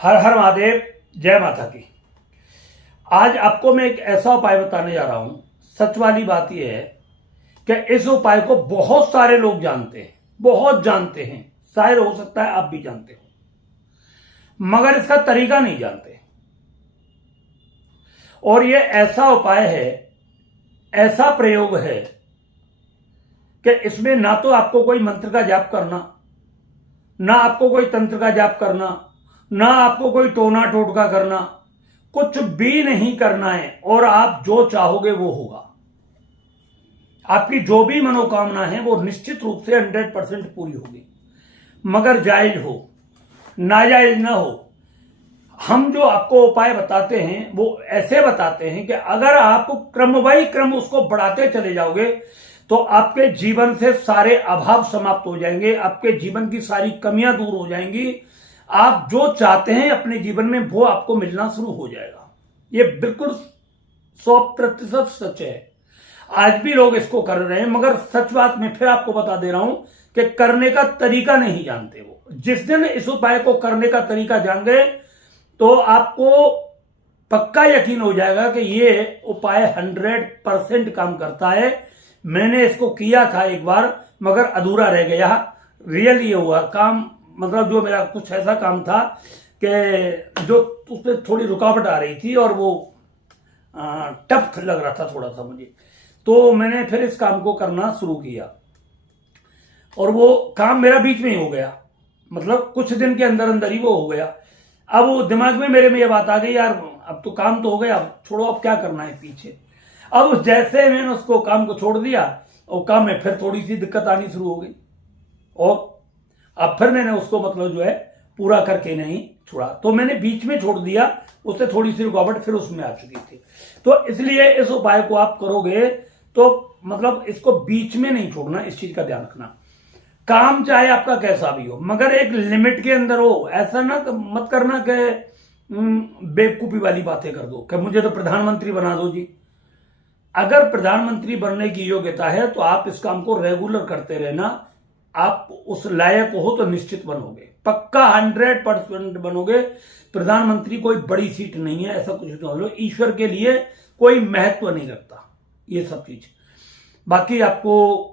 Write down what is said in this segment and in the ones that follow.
हर हर महादेव, जय माता की। आज आपको मैं एक ऐसा उपाय बताने जा रहा हूं। सच वाली बात यह है कि इस उपाय को बहुत सारे लोग जानते हैं, बहुत जानते हैं, शायद हो सकता है आप भी जानते हो, मगर इसका तरीका नहीं जानते। और यह ऐसा उपाय है, ऐसा प्रयोग है कि इसमें ना तो आपको कोई मंत्र का जाप करना, ना आपको कोई तंत्र का जाप करना, ना आपको कोई टोना टोटका करना, कुछ भी नहीं करना है। और आप जो चाहोगे वो होगा। आपकी जो भी मनोकामना है वो निश्चित रूप से 100% पूरी होगी, मगर जायज हो, नाजायज ना हो। हम जो आपको उपाय बताते हैं वो ऐसे बताते हैं कि अगर आप क्रम बाई क्रम उसको बढ़ाते चले जाओगे तो आपके जीवन से सारे अभाव समाप्त हो जाएंगे, आपके जीवन की सारी कमियां दूर हो जाएंगी। आप जो चाहते हैं अपने जीवन में वो आपको मिलना शुरू हो जाएगा। ये बिल्कुल 100% सच है। आज भी लोग इसको कर रहे हैं, मगर सच बात मैं फिर आपको बता दे रहा हूं कि करने का तरीका नहीं जानते वो। जिस दिन इस उपाय को करने का तरीका जान गए तो आपको पक्का यकीन हो जाएगा कि ये उपाय 100% काम करता है। मैंने इसको किया था एक बार, मगर अधूरा रह गया। रियल ये हुआ काम, मतलब जो मेरा कुछ ऐसा काम था कि जो उसमें थोड़ी रुकावट आ रही थी और वो टफ लग रहा था थोड़ा सा मुझे, तो मैंने फिर इस काम को करना शुरू किया और वो काम मेरा बीच में ही हो गया। मतलब कुछ दिन के अंदर अंदर ही वो हो गया। अब वो दिमाग में मेरे में ये बात आ गई, यार अब तो काम तो हो गया, अब छोड़ो, अब क्या करना है पीछे। अब जैसे मैंने उसको काम को छोड़ दिया और काम में फिर थोड़ी सी दिक्कत आनी शुरू हो गई और अब फिर मैंने उसको मतलब जो है पूरा करके नहीं छोड़ा। तो मैंने बीच में छोड़ दिया, उससे थोड़ी सी रुकावट फिर उसमें आ चुकी थी। तो इसलिए इस उपाय को आप करोगे तो मतलब इसको बीच में नहीं छोड़ना, इस चीज का ध्यान रखना। काम चाहे आपका कैसा भी हो, मगर एक लिमिट के अंदर हो। ऐसा ना मत करना कि बेवकूफी वाली बातें कर दो कि मुझे तो प्रधानमंत्री बना दो जी। अगर प्रधानमंत्री बनने की योग्यता है तो आप इस काम को रेगुलर करते रहना। आप उस लायक हो तो निश्चित बनोगे, पक्का 100% बनोगे। प्रधानमंत्री कोई बड़ी सीट नहीं है, ऐसा कुछ नहीं हो। ईश्वर के लिए कोई महत्व नहीं रखता ये सब चीज। बाकी आपको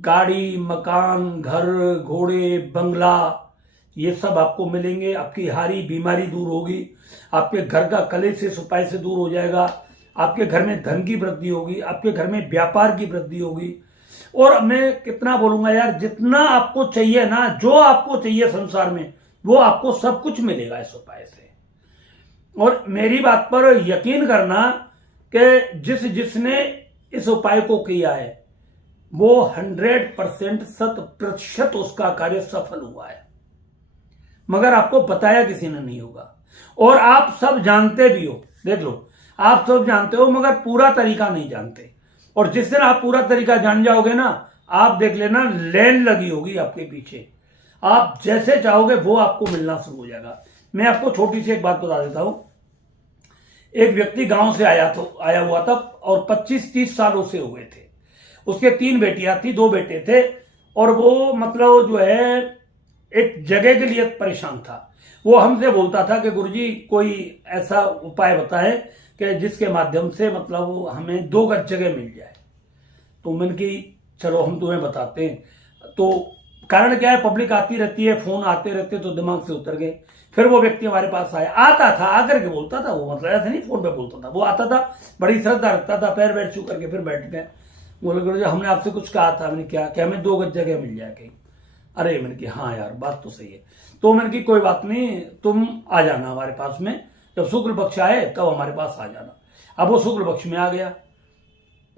गाड़ी, मकान, घर, घोड़े, बंगला, ये सब आपको मिलेंगे। आपकी हारी बीमारी दूर होगी, आपके घर का कलेश इस उपाय से दूर हो जाएगा, आपके घर में धन की वृद्धि होगी, आपके घर में व्यापार की वृद्धि होगी। और मैं कितना बोलूंगा यार, जितना आपको चाहिए ना, जो आपको चाहिए संसार में, वो आपको सब कुछ मिलेगा इस उपाय से। और मेरी बात पर यकीन करना कि जिसने इस उपाय को किया है वो 100% 100% उसका कार्य सफल हुआ है, मगर आपको बताया किसी ने नहीं होगा। और आप सब जानते भी हो, देख लो, आप सब जानते हो मगर पूरा तरीका नहीं जानते। और जिस दिन आप पूरा तरीका जान जाओगे ना, आप देख लेना लाइन लगी होगी आपके पीछे। आप जैसे चाहोगे वो आपको मिलना शुरू हो जाएगा। मैं आपको छोटी सी एक बात बता देता हूं। एक व्यक्ति गांव से आया हुआ था और 25-30 सालों से हुए थे। उसके 3 बेटियां थी, 2 बेटे थे। और वो मतलब जो है एक जगह के लिए परेशान था। वो हमसे बोलता था कि गुरुजी कोई ऐसा उपाय बताएं कि जिसके माध्यम से मतलब हमें 2 गज जगह मिल जाए। तो मैंने कि चलो हम तुम्हें बताते हैं। तो कारण क्या है, पब्लिक आती रहती है, फोन आते रहते, तो दिमाग से उतर गए। फिर वो व्यक्ति हमारे पास आता था, आकर के बोलता था। वो मतलब ऐसे नहीं फोन पे बोलता था, वो आता था, बड़ी श्रद्धा रखता था, पैर वैर छू करके फिर बैठ गए। बोले गुरुजी हमने आपसे कुछ कहा था। मैंने क्या हमें 2 गज जगह मिल जाए कहीं। अरे मैंने कि हाँ यार बात तो सही है। तो मैंने कि कोई बात नहीं, तुम आ जाना हमारे पास में, जब शुक्ल पक्ष आए तब हमारे पास आ जाना। अब वो शुक्ल पक्ष में आ गया।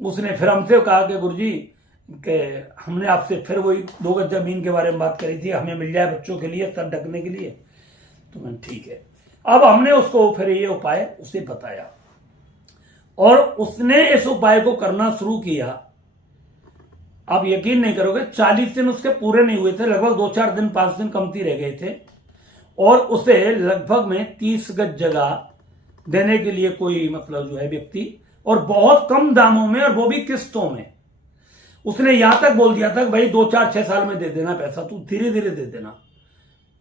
उसने फिर हमसे कहा कि गुरुजी कि हमने आपसे फिर वही 2 गज जमीन के बारे में बात करी थी, हमें मिल जाए बच्चों के लिए, सर ढकने के लिए। तो मैंने ठीक है। अब हमने उसको फिर ये उपाय उसे बताया और उसने इस उपाय को करना शुरू किया। आप यकीन नहीं करोगे, 40 दिन उसके पूरे नहीं हुए थे, लगभग 2-4 दिन 5 दिन कमती रह गए थे। और उसे लगभग में 30 गज जगह देने के लिए कोई मतलब जो है व्यक्ति, और बहुत कम दामों में, और वो भी किस्तों में। उसने यहां तक बोल दिया था कि भाई 2-4-6 साल में दे देना पैसा, तू धीरे धीरे दे देना।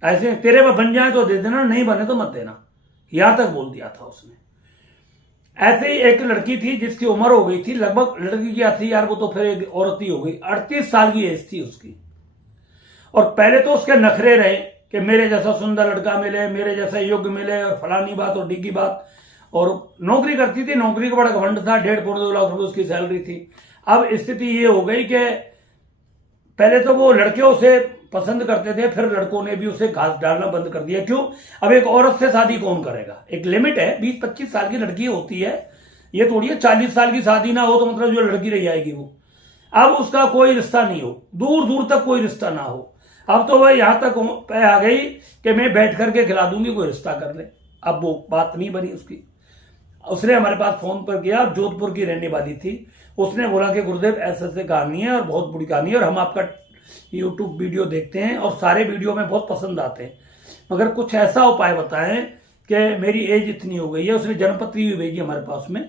ऐसे तेरे में बन जाए तो दे देना, नहीं बने तो मत देना, यहां तक बोल दिया था उसने। ऐसे ही एक लड़की थी जिसकी उम्र हो गई थी लगभग, लड़की क्या थी यार, वो तो फिर एक औरत ही हो गई, 38 साल की एज थी उसकी। और पहले तो उसके नखरे रहे कि मेरे जैसा सुंदर लड़का मिले, मेरे जैसा योग्य मिले, और फलानी बात और डिग्गी बात। और नौकरी करती थी, नौकरी का बड़ा घमंड था, 1.5-2 लाख रुपए उसकी सैलरी थी। अब स्थिति ये हो गई कि पहले तो वो लड़के उसे पसंद करते थे, फिर लड़कों ने भी उसे घास डालना बंद कर दिया। क्यों? अब एक औरत से शादी कौन करेगा? एक लिमिट है, 20-25 साल की लड़की होती है, ये थोड़ी है 40 साल की शादी ना हो तो मतलब जो लड़की रह जाएगी वो। अब उसका कोई रिश्ता नहीं हो, दूर दूर तक कोई रिश्ता ना हो। अब तो वह यहां तक आ गई कि मैं बैठ करके खिला दूंगी, कोई रिश्ता कर ले। अब वो बात नहीं बनी उसकी। उसने हमारे पास फोन पर किया, जोधपुर की रहने वाली थी। उसने बोला कि गुरुदेव ऐसे ऐसे कहानी है और बहुत बुरी कहानी है, और हम आपका यूट्यूब वीडियो देखते हैं और सारे वीडियो में बहुत पसंद आते हैं, मगर कुछ ऐसा उपाय बताएं कि मेरी एज इतनी हो गई है। उसने जन्मपत्री भी भेजी हमारे पास में,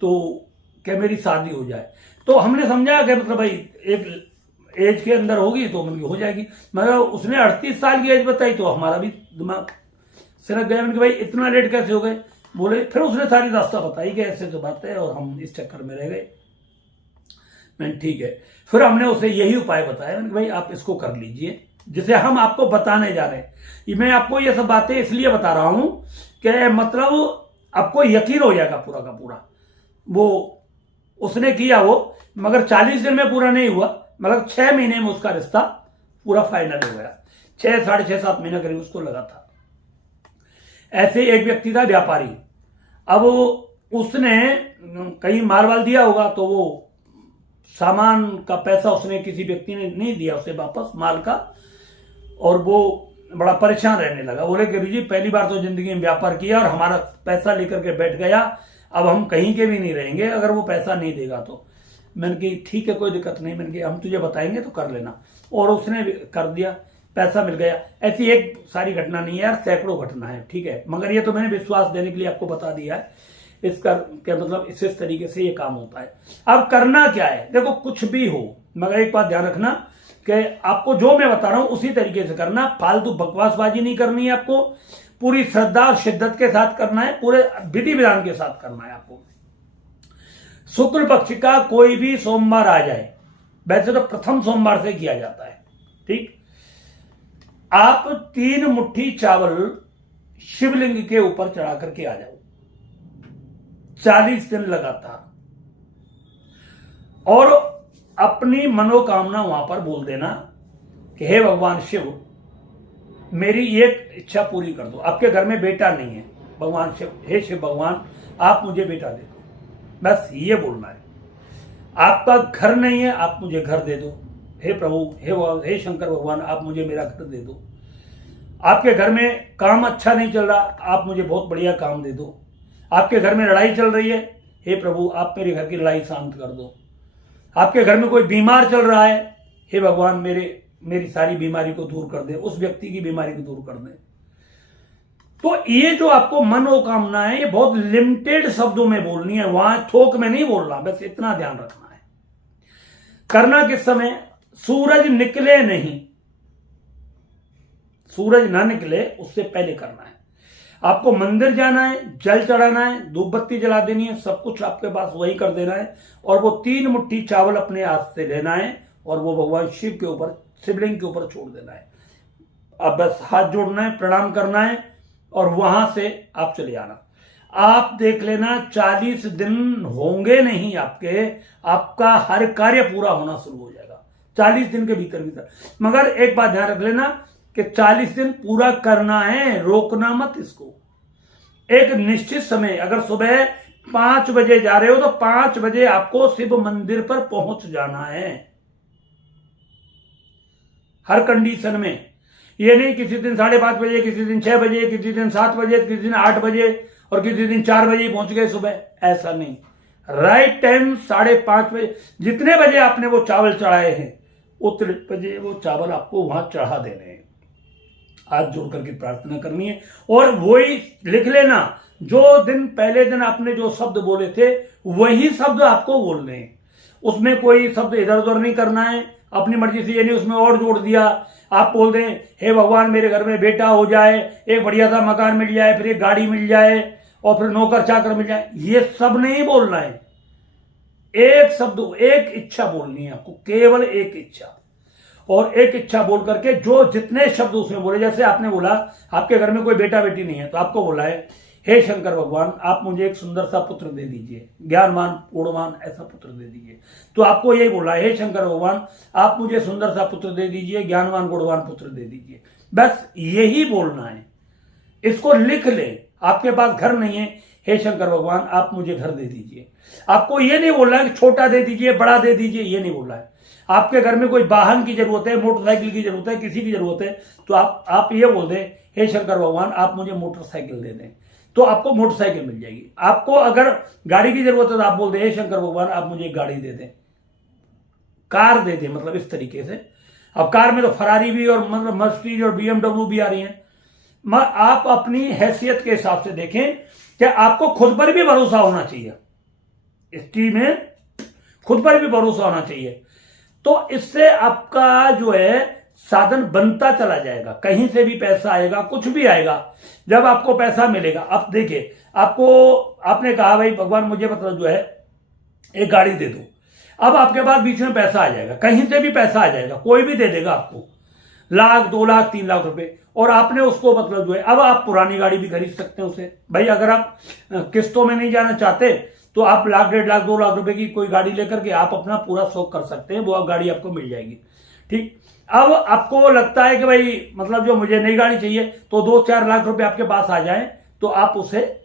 तो क्या मेरी शादी हो जाए। तो हमने समझा कि मतलब भाई एक एज के अंदर होगी तो उनकी हो जाएगी, मगर उसने 38 साल की एज बताई तो हमारा भी दिमाग सिरक गया कि भाई इतना लेट कैसे हो गए। बोले, फिर उसने सारी रास्ता बताई कि ऐसे तो बात है, और हम इस चक्कर में रह गए। मैंने ठीक है। फिर हमने उसे यही उपाय बताया कि भाई आप इसको कर लीजिए, जिसे हम आपको बताने जा रहे हैं। मैं आपको ये सब बातें इसलिए बता रहा हूं कि मतलब आपको यकीन हो जाएगा पूरा का पूरा। वो उसने किया वो, मगर 40 दिन में पूरा नहीं हुआ, मतलब 6 महीने में उसका रिश्ता पूरा फाइनल हो गया। 6, 6.5, 7 महीना करीब उसको लगा था। ऐसे एक व्यक्ति था व्यापारी। अब उसने कहीं माल वाल दिया होगा, तो वो सामान का पैसा उसने किसी व्यक्ति ने नहीं दिया उसे वापस माल का, और वो बड़ा परेशान रहने लगा। बोले गुरु जी पहली बार तो जिंदगी में व्यापार किया और हमारा पैसा लेकर के बैठ गया, अब हम कहीं के भी नहीं रहेंगे अगर वो पैसा नहीं देगा तो। मैंने कही ठीक है कोई दिक्कत नहीं, मैंने कहा हम तुझे बताएंगे तो कर लेना, और उसने कर दिया, पैसा मिल गया। ऐसी एक सारी घटना नहीं है यार, सैकड़ों घटना है, ठीक है, मगर ये तो मैंने विश्वास देने के लिए आपको बता दिया है। इसका क्या मतलब, इस तरीके से ये काम होता है। अब करना क्या है, देखो कुछ भी हो, मगर एक बात ध्यान रखना कि आपको जो मैं बता रहा हूं उसी तरीके से करना, फालतू बकवासबाजी नहीं करनी है आपको, पूरी श्रद्धा और शिद्दत के साथ करना है, पूरे विधि विधान के साथ करना है आपको। शुक्ल पक्ष का कोई भी सोमवार आ जाए, वैसे तो प्रथम सोमवार से किया जाता है, ठीक। आप 3 मुट्ठी चावल शिवलिंग के ऊपर चढ़ा करके आ जाओ 40 दिन लगातार, और अपनी मनोकामना वहां पर बोल देना कि हे भगवान शिव मेरी एक इच्छा पूरी कर दो। आपके घर में बेटा नहीं है, भगवान शिव, हे शिव भगवान आप मुझे बेटा दे दो, बस ये बोलना है। आपका घर नहीं है, आप मुझे घर दे दो, हे प्रभु, हे शंकर भगवान आप मुझे मेरा घर दे दो। आपके घर में काम अच्छा नहीं चल रहा, आप मुझे बहुत बढ़िया काम दे दो। आपके घर में लड़ाई चल रही है, हे प्रभु आप मेरे घर की लड़ाई शांत कर दो। आपके घर में कोई बीमार चल रहा है, हे भगवान मेरी सारी बीमारी को दूर कर दे, उस व्यक्ति की बीमारी को दूर कर दे। तो ये जो आपको मनोकामना है, ये बहुत लिमिटेड शब्दों में बोलनी है, वहां थोक में नहीं बोलना, बस इतना ध्यान रखना है। करना किस समय, सूरज निकले नहीं, सूरज ना निकले उससे पहले करना है। आपको मंदिर जाना है, जल चढ़ाना है, धूप बत्ती जला देनी है, सब कुछ आपके पास वही कर देना है, और वो 3 मुट्ठी चावल अपने हाथ से लेना है और वो भगवान शिव के ऊपर, शिवलिंग के ऊपर छोड़ देना है। अब बस हाथ जोड़ना है, प्रणाम करना है, और वहां से आप चले आना। आप देख लेना 40 दिन होंगे नहीं आपके, आपका हर कार्य पूरा होना शुरू हो जाएगा 40 दिन के भीतर भीतर। मगर एक बात ध्यान रख लेना कि 40 दिन पूरा करना है, रोकना मत इसको। एक निश्चित समय, अगर सुबह 5 बजे जा रहे हो तो 5 बजे आपको शिव मंदिर पर पहुंच जाना है, हर कंडीशन में। ये नहीं किसी दिन 5:30 बजे, किसी दिन 6 बजे, किसी दिन 7 बजे, किसी दिन 8 बजे और किसी दिन 4 बजे पहुंच गए सुबह, ऐसा नहीं। राइट टाइम 5:30 बजे, जितने बजे आपने वो चावल चढ़ाए हैं उतने बजे वो चावल आपको वहां चढ़ा देने हैं। हाथ जोड़ करके प्रार्थना करनी है, और वही लिख लेना, जो दिन पहले दिन आपने जो शब्द बोले थे वही शब्द आपको बोलने हैं। उसमें कोई शब्द इधर उधर नहीं करना है, अपनी मर्जी से, ये नहीं उसमें और जोड़ दिया। आप बोल दें हे भगवान मेरे घर में बेटा हो जाए, एक बढ़िया सा मकान मिल जाए, फिर एक गाड़ी मिल जाए और फिर नौकर चाकर मिल जाए, ये सब नहीं बोलना है। एक शब्द, एक इच्छा बोलनी है आपको, केवल एक इच्छा। और एक इच्छा बोल करके जो जितने शब्द उसमें बोले, जैसे आपने बोला आपके घर में कोई बेटा बेटी नहीं है, तो आपको बोला है हे शंकर भगवान आप मुझे एक सुंदर सा पुत्र दे दीजिए, ज्ञानवान गुणवान ऐसा पुत्र दे दीजिए। तो आपको यही बोला है हे शंकर भगवान आप मुझे सुंदर सा पुत्र दे दीजिए, ज्ञानवान गुणवान पुत्र दे दीजिए। बस यही बोलना है, इसको लिख ले। आपके पास घर नहीं है, हे शंकर भगवान आप मुझे घर दे दीजिए। आपको ये नहीं बोलना है कि छोटा दे दीजिए, बड़ा दे दीजिए, ये नहीं बोलना है। आपके घर में कोई वाहन की जरूरत है, मोटरसाइकिल की जरूरत है, किसी की जरूरत है, तो आप ये बोल दें हे शंकर भगवान आप मुझे मोटरसाइकिल दे दें, तो आपको मोटरसाइकिल मिल जाएगी। आपको अगर गाड़ी की जरूरत है तो आप बोल दें हे शंकर भगवान आप मुझे एक गाड़ी दे दें, कार दे दें, मतलब इस तरीके से। अब कार में तो फरारी भी और मतलब मर्सिडीज और BMW भी आ रही हैं। आप अपनी हैसियत के हिसाब से देखें कि आपको खुद पर भी भरोसा होना चाहिए, इस चीज में खुद पर भी भरोसा होना चाहिए। तो इससे आपका जो है साधन बनता चला जाएगा, कहीं से भी पैसा आएगा, कुछ भी आएगा, जब आपको पैसा मिलेगा। अब देखिए आपने कहा भाई भगवान मुझे मतलब जो है एक गाड़ी दे दो, अब आपके पास बीच में पैसा आ जाएगा, कहीं से भी पैसा आ जाएगा, कोई भी दे देगा आपको, 1,00,000 2,00,000 3,00,000 रुपए, और आपने उसको मतलब जो है, अब आप पुरानी गाड़ी भी खरीद सकते हैं उसे। भाई अगर आप किस्तों में नहीं जाना चाहते तो आप 1,00,000 1,50,000 2,00,000 रुपए की कोई गाड़ी लेकर के आप अपना पूरा शौक कर सकते हैं, वो आप गाड़ी आपको मिल जाएगी। ठीक, अब आपको लगता है कि भाई मतलब जो मुझे नई गाड़ी चाहिए, तो 2-4 लाख रुपए आपके पास आ जाए तो आप उसे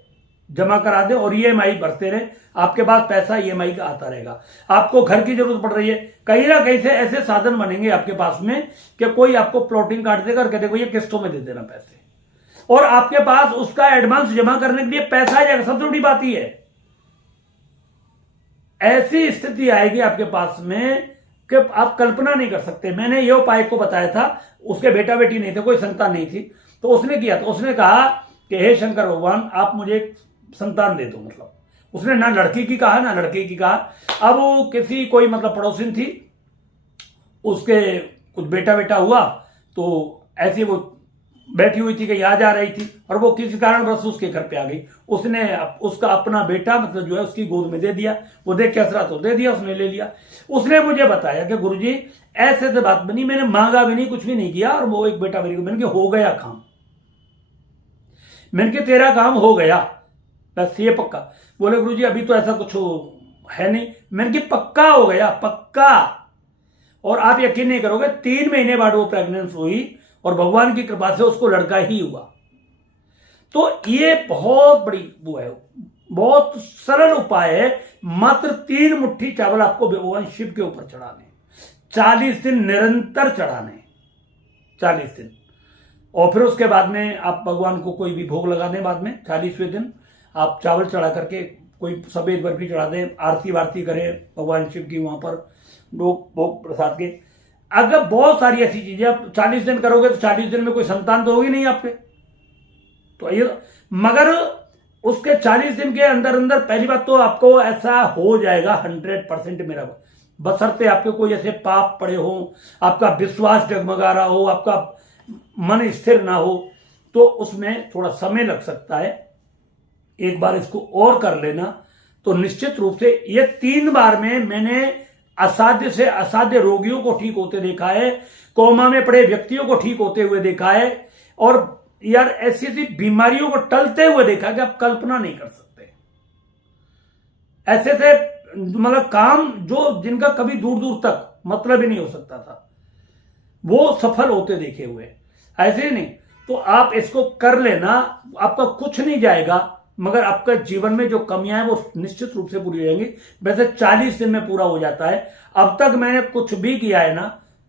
जमा करा दें और EMI भरते रहे, आपके पास पैसा EMI का आता रहेगा। आपको घर की जरूरत पड़ रही है, कहीं ना कहीं से ऐसे साधन बनेंगे आपके पास में कि कोई आपको प्लॉटिंग काट देगा और कहते ये किस्तों में दे देना पैसे, और आपके पास उसका एडवांस जमा करने के लिए पैसा आ जाएगा। सबसे बड़ी बात ही है, ऐसी स्थिति आएगी आपके पास में कि आप कल्पना नहीं कर सकते। मैंने ये उपाय को बताया था, उसके बेटा बेटी नहीं थे, कोई संतान नहीं थी, तो उसने किया, तो उसने कहा कि हे शंकर भगवान आप मुझे एक संतान दे दो। मतलब उसने ना लड़की की कहा ना लड़के की कहा। अब वो किसी कोई मतलब पड़ोसिन थी, उसके कुछ बेटा बेटा हुआ, तो ऐसे वो बैठी हुई थी कहीं आ जा रही थी, और वो किसी कारणवश उसके घर पे आ गई। उसने उसका अपना बेटा मतलब जो है उसकी गोद में दे दिया, वो देख के असरा तो दे दिया, उसने ले लिया। उसने मुझे बताया कि गुरुजी ऐसे से बात बनी, मैंने मांगा भी नहीं, कुछ भी नहीं किया, और वो एक बेटा मेरे को, मैंने कहा हो गया काम, मैंने कहा तेरा काम हो गया बस ये पक्का। बोले गुरुजी अभी तो ऐसा कुछ है नहीं, मैंने कहा पक्का हो गया पक्का। और आप यकीन नहीं करोगे 3 महीने बाद वो प्रेग्नेंस हुई और भगवान की कृपा से उसको लड़का ही हुआ। तो ये बहुत बड़ी वो है, बहुत सरल उपाय है। मात्र 3 मुट्ठी चावल आपको भगवान शिव के ऊपर चढ़ाने, 40 दिन निरंतर चढ़ाने, 40 दिन, और फिर उसके बाद में आप भगवान को कोई भी भोग लगा दें। बाद में 40वें दिन आप चावल चढ़ा करके कोई सफेद बर्फी चढ़ा दें, आरती वारती करें भगवान शिव की, वहां पर लोग भोग प्रसाद के। अगर बहुत सारी ऐसी चीजें आप 40 दिन करोगे तो 40 दिन में कोई संतान तो होगी नहीं आपके, तो ये, मगर उसके 40 दिन के अंदर अंदर पहली बात तो आपको ऐसा हो जाएगा 100% मेरा, बशर्ते आपके कोई ऐसे पाप पड़े हो, आपका विश्वास डगमगा रहा हो, आपका मन स्थिर ना हो, तो उसमें थोड़ा समय लग सकता है। एक बार इसको और कर लेना तो निश्चित रूप से, ये 3 बार में मैंने असाध्य से असाध्य रोगियों को ठीक होते देखा है, कोमा में पड़े व्यक्तियों को ठीक होते हुए देखा है, और यार ऐसी ऐसी बीमारियों को टलते हुए देखा कि आप कल्पना नहीं कर सकते। ऐसे से मतलब काम जो जिनका कभी दूर दूर तक मतलब ही नहीं हो सकता था, वो सफल होते देखे हुए। ऐसे ही नहीं तो आप इसको कर लेना, आपका कुछ नहीं जाएगा, मगर आपका जीवन में जो कमियां हैं वो निश्चित रूप से पूरी हो जाएंगी। वैसे 40 दिन में पूरा हो जाता है। अब तक मैंने कुछ भी किया है ना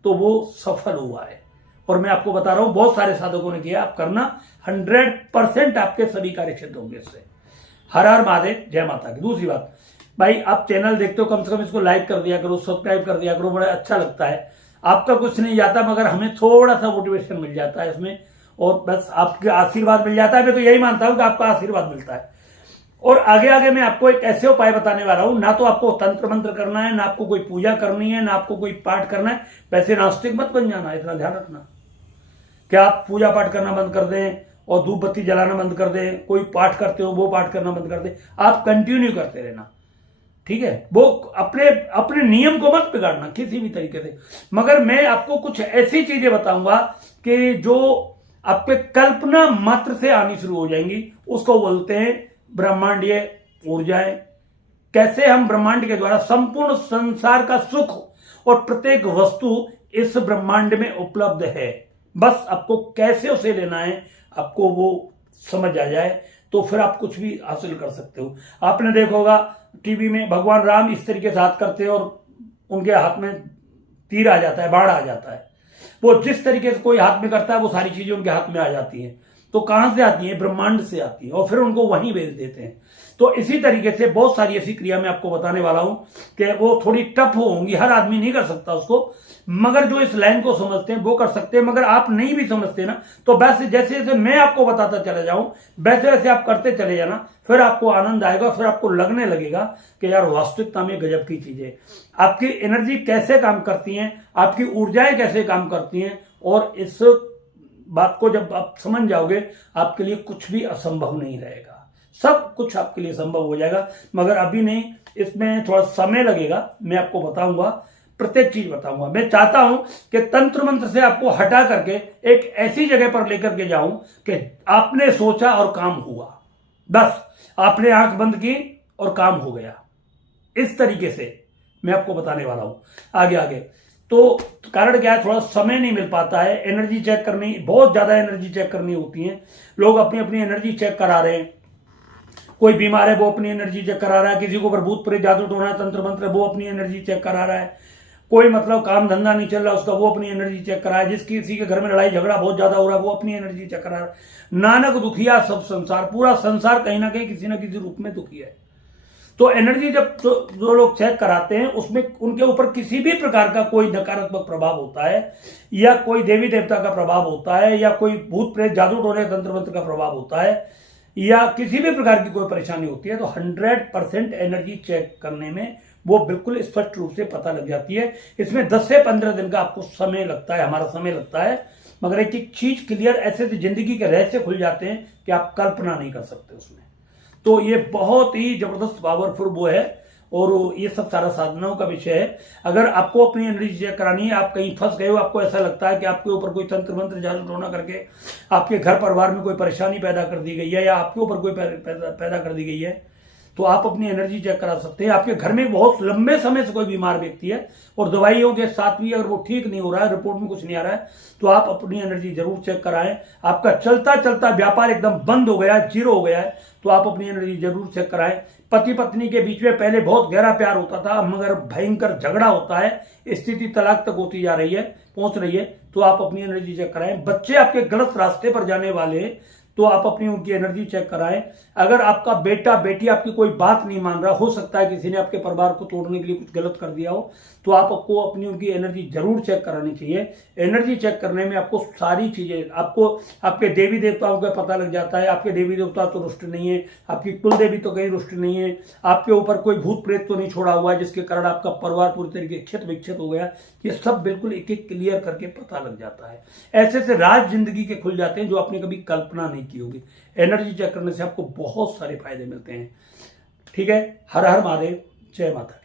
तो वो सफल हुआ है, और मैं आपको बता रहा हूं बहुत सारे साधकों ने किया। आप करना, 100% आपके सभी कार्य क्षेत्र होंगे इससे। हर हर महादेव, जय माता की। दूसरी बात, भाई आप चैनल देखते हो, कम से कम इसको लाइक कर दिया करो, सब्सक्राइब कर दिया करो, बड़ा अच्छा लगता है। आपका कुछ नहीं जाता मगर हमें थोड़ा सा मोटिवेशन मिल जाता है इसमें, और बस आपके आशीर्वाद मिल जाता है। मैं तो यही मानता हूं कि आपका आशीर्वाद मिलता है। और आगे आगे मैं आपको एक ऐसे उपाय बताने वाला हूं, ना तो आपको तंत्र मंत्र करना है, ना आपको कोई पूजा करनी है, ना आपको कोई पाठ करना है। वैसे नास्तिक मत बन जाना, इतना ध्यान रखना कि आप पूजा पाठ करना बंद कर दें और धूप बत्ती जलाना बंद कर दें, कोई पाठ करते हो वो पाठ करना बंद कर दें, आप कंटिन्यू करते रहना, ठीक है। वो अपने अपने नियम को मत बिगाड़ना किसी भी तरीके से। मगर मैं आपको कुछ ऐसी चीजें बताऊंगा कि जो आपके कल्पना मात्र से आनी शुरू हो जाएंगी, उसको बोलते हैं ब्रह्मांडीय ऊर्जाएं। कैसे हम ब्रह्मांड के द्वारा संपूर्ण संसार का सुख और प्रत्येक वस्तु इस ब्रह्मांड में उपलब्ध है, बस आपको कैसे उसे लेना है, आपको वो समझ आ जाए तो फिर आप कुछ भी हासिल कर सकते हो। आपने देखा होगा टीवी में भगवान राम इस तरीके से हाथ करते हैं और उनके हाथ में तीर आ जाता है, बाढ़ आ जाता है। वो जिस तरीके से कोई हाथ में करता है वो सारी चीजें उनके हाथ में आ जाती हैं। तो कहां से आती है? ब्रह्मांड से आती है, और फिर उनको वहीं भेज देते हैं। तो इसी तरीके से बहुत सारी ऐसी क्रिया मैं आपको बताने वाला हूं कि वो थोड़ी टफ होंगी, हर आदमी नहीं कर सकता उसको, मगर जो इस लाइन को समझते हैं वो कर सकते हैं। मगर आप नहीं भी समझते ना, तो वैसे जैसे जैसे मैं आपको बताता चला जाऊं वैसे वैसे आप करते चले जाना, फिर आपको आनंद आएगा, फिर आपको लगने लगेगा कि यार वास्तविकता में गजब की चीज है। आपकी एनर्जी कैसे काम करती है, आपकी ऊर्जाएं कैसे काम करती हैं, और इस बात को जब आप समझ जाओगे आपके लिए कुछ भी असंभव नहीं रहेगा, सब कुछ आपके लिए संभव हो जाएगा। मगर अभी नहीं, इसमें थोड़ा समय लगेगा, मैं आपको बताऊंगा, प्रत्येक चीज बताऊंगा। मैं चाहता हूं कि तंत्र मंत्र से आपको हटा करके एक ऐसी जगह पर लेकर के जाऊं कि आपने सोचा और काम हुआ, बस आपने आंख बंद की और काम हो गया। इस तरीके से मैं आपको बताने वाला हूं आगे आगे। तो कारण क्या है, थोड़ा समय नहीं मिल पाता है, एनर्जी चेक करनी, बहुत ज्यादा एनर्जी चेक करनी होती है। लोग अपनी अपनी एनर्जी चेक करा रहे हैं, कोई बीमार है वो अपनी एनर्जी चेक करा रहा है, किसी को भूत प्रेत जादू टोना तंत्र मंत्र वो अपनी एनर्जी चेक करा रहा है, कोई मतलब काम धंधा नहीं चल रहा उसका वो अपनी एनर्जी चेक करा है, जिसकी किसी के घर में लड़ाई झगड़ा बहुत ज्यादा हो रहा है वो अपनी एनर्जी चेक करा रहा है। नानक दुखिया सब संसार, पूरा संसार कहीं ना कहीं किसी ना किसी रूप में दुखी है। तो एनर्जी जब जो लोग चेक कराते हैं उसमें उनके ऊपर किसी भी प्रकार का कोई नकारात्मक प्रभाव होता है, या कोई देवी देवता का प्रभाव होता है, या कोई भूत प्रेत जादू टोने तंत्र मंत्र का प्रभाव होता है, या किसी भी प्रकार की कोई परेशानी होती है, तो 100% एनर्जी चेक करने में वो बिल्कुल स्पष्ट रूप से पता लग जाती है। इसमें 10 से 15 दिन का आपको समय लगता है, हमारा समय लगता है, मगर एक एक चीज क्लियर, ऐसे जिंदगी के रहस्य खुल जाते हैं कि आप कल्पना नहीं कर सकते उसमें। तो ये बहुत ही जबरदस्त पावरफुल वो है, और ये सब सारा साधनाओं का विषय है। अगर आपको अपनी एनर्जी चेक करानी है, आप कहीं फंस गए हो, आपको ऐसा लगता है कि आपके ऊपर कोई तंत्र मंत्र जादू टोना करके आपके घर परिवार में कोई परेशानी पैदा कर दी गई है, या आपके ऊपर कोई पैदा कर दी गई है, तो आप अपनी एनर्जी चेक करा सकते हैं। आपके घर में बहुत लंबे समय से कोई बीमार व्यक्ति है और दवाइयों के साथ भी अगर वो ठीक नहीं हो रहा है, रिपोर्ट में कुछ नहीं आ रहा है, तो आप अपनी एनर्जी जरूर चेक कराएं। आपका चलता चलता व्यापार एकदम बंद हो गया है, जीरो हो गया है, तो आप अपनी एनर्जी जरूर चेक कराएं। पति पत्नी के बीच में पहले बहुत गहरा प्यार होता था, मगर भयंकर झगड़ा होता है, स्थिति तलाक तक होती जा रही है, पहुंच रही है, तो आप अपनी एनर्जी चेक कराएं। बच्चे आपके गलत रास्ते पर जाने वाले, तो आप अपनी उनकी एनर्जी चेक कराएं। अगर आपका बेटा बेटी आपकी कोई बात नहीं मान रहा, हो सकता है किसी ने आपके परिवार को तोड़ने के लिए कुछ गलत कर दिया हो, तो आपको अपनी उनकी एनर्जी जरूर चेक करानी चाहिए। एनर्जी चेक करने में आपको सारी चीजें, आपको आपके देवी देवताओं का पता लग जाता है, आपके देवी देवता तो रुष्ट नहीं है, आपकी कुल देवी तो कहीं रुष्ट नहीं है, आपके ऊपर कोई भूत प्रेत तो नहीं छोड़ा हुआ है जिसके कारण आपका परिवार पूरी तरीके क्षत विक्षत हो गया। ये सब बिल्कुल एक एक क्लियर करके पता लग जाता है। ऐसे से राज जिंदगी के खुल जाते हैं जो आपने कभी कल्पना नहीं की होगी। एनर्जी चेक करने से आपको बहुत सारे फायदे मिलते हैं। ठीक है, हर हर महादेव, जय माता।